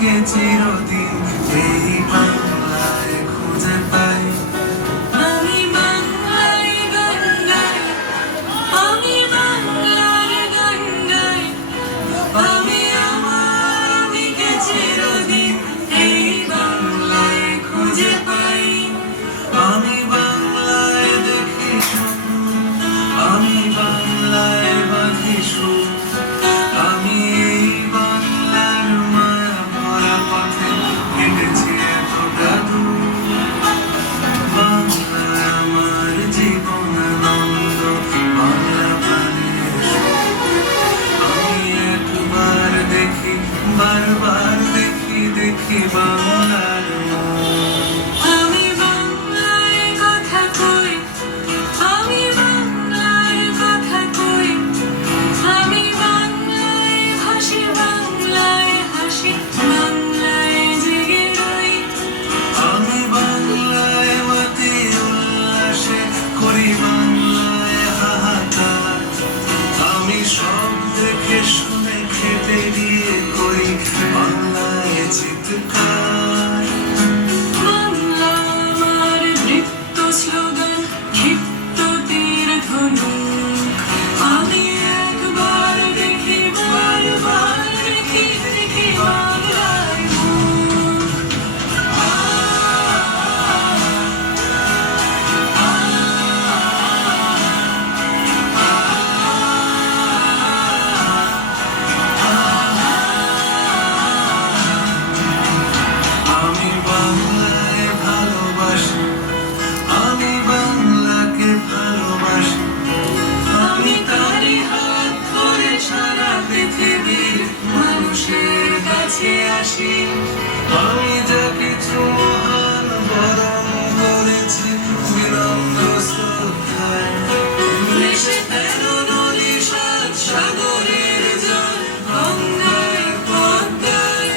কে চিরদিন এই বাংলায় খুঁজে পাই। আমি বাংলায় গান গাই, আমি বাংলার গান গাই, আমি আমার আমিকে চিরদিন এই বাংলায় খুঁজে পাই। আমি বাংলায় দেখি স্বপ্ন, আমি বাংলায় বাঁধি সুর, আমি এই বাংলার মায়া ভরা পথে হেঁটেছি এতটা দূর। বাংলা আমার জীবন আনন্দ, বাংলা প্রাণের সুর। আমি একবার দেখি, বারবার দেখি, দেখি বাংলার মুখ। আমি বাংলায় কথা কই, আমি বাংলায় কথা কই, আমি বাংলায় ভাসি, বাংলায় হাসি, বাংলায় জেগে রই। আমি বাংলায় মাতি উল্লাসে করি, বাংলায় হাহাকার। আমি সব দেখে শুনে খেতে দিয়ে করি বাংলায় চিৎকার। বাংলা আমার নৃত্য স্লোগান, ক্ষিপ্ত তীর ধনুক। আমি একবার দেখি, বারবার দেখি, দেখি বাংলায় মুখ। আমি বাংলায় ভালোবাসি, আমি বাংলাকে ভালোবাসি। আমি তারি হাত ধরে সারা পৃথিবীর মানুষের কাছে আসি। আমি যা কিছু মহান বরণ করেছি বিনম্র শ্রদ্ধায়। দেশে 13 নদী, 7 সাগরের জল, গঙ্গায় পদ্মায়।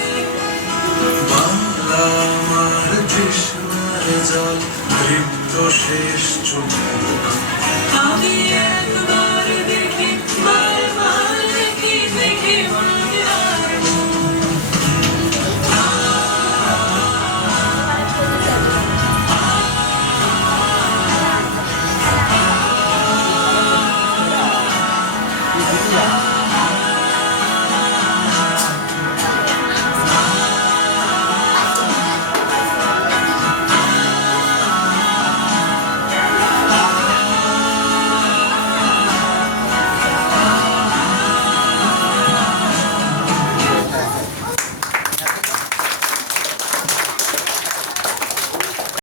বাংলা আমার তৃষ্ণার জল, তৃপ্ত শেষ চোখ।